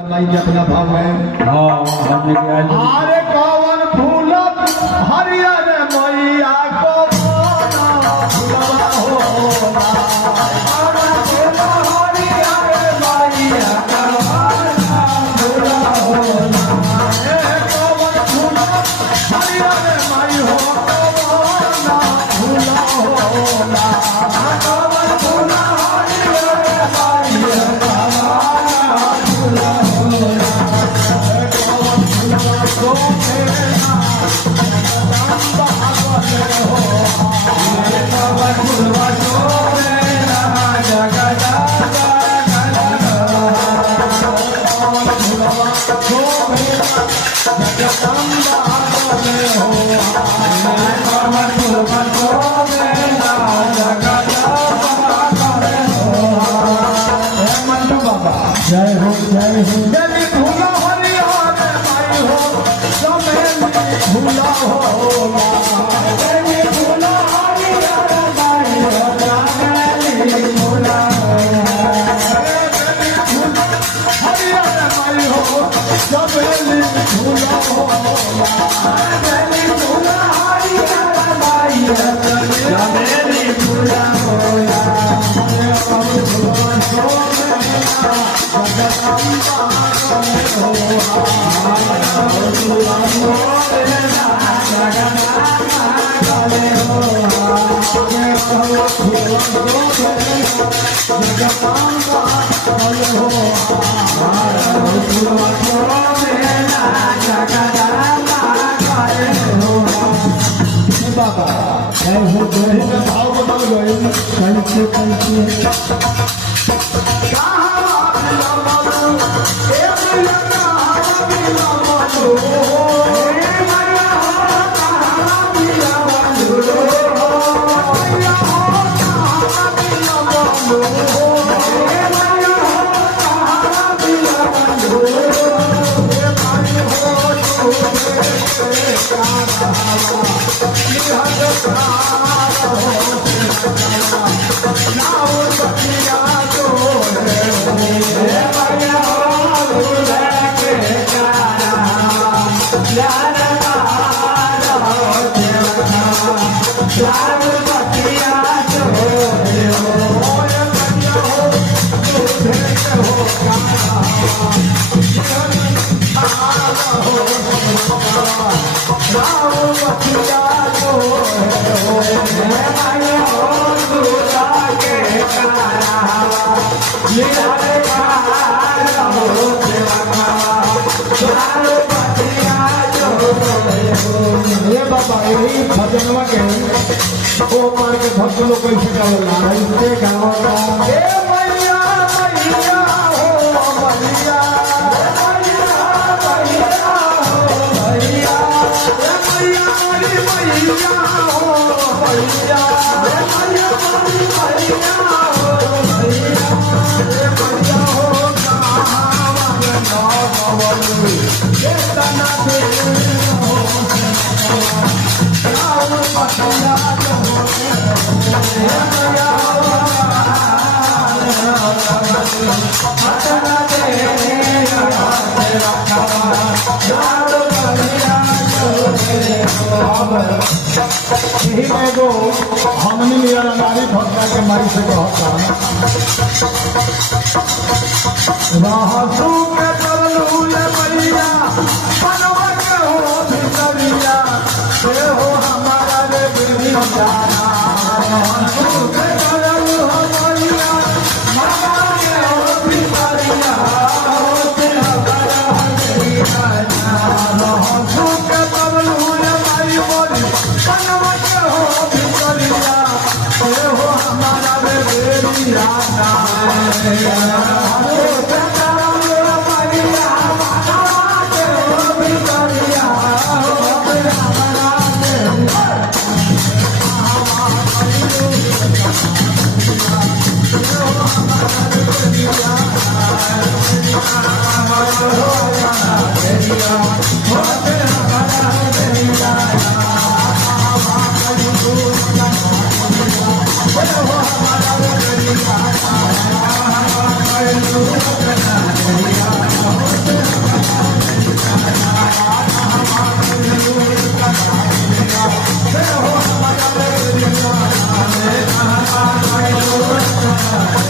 अपना भाव में अरे कौन फूल हरियर मैया को जय हो जय हो यदि भूला हरियाण माई हो समय भूला होगा यदि भूला हरियाण माई हो समय भूला हरियाण माई हो समय भूला होगा यदि भूला हरियाण माई हो समय भूला होगा भाव बदल गए बाबा यही भजनवा के वो मार के भक्त लोग कैसे गावला इससे गावला ए मैया मैया हो मैया मैया हो मैया मैया मैया हो मैया मैया मैया हो मैया मैया हो कहां ना ये तना से हमने लिया नारी भक्ता के मारी से कहता के तरलू मैया मनवा के हो भितरिया से हो हमारा रे बिरही जाना के तरलू मैया मनवा के हो भितरिया होते हमारा रे जाना के तरलू माई बोली मनवा के हो भितरिया से हो हमारा रे बिरही जाना मैया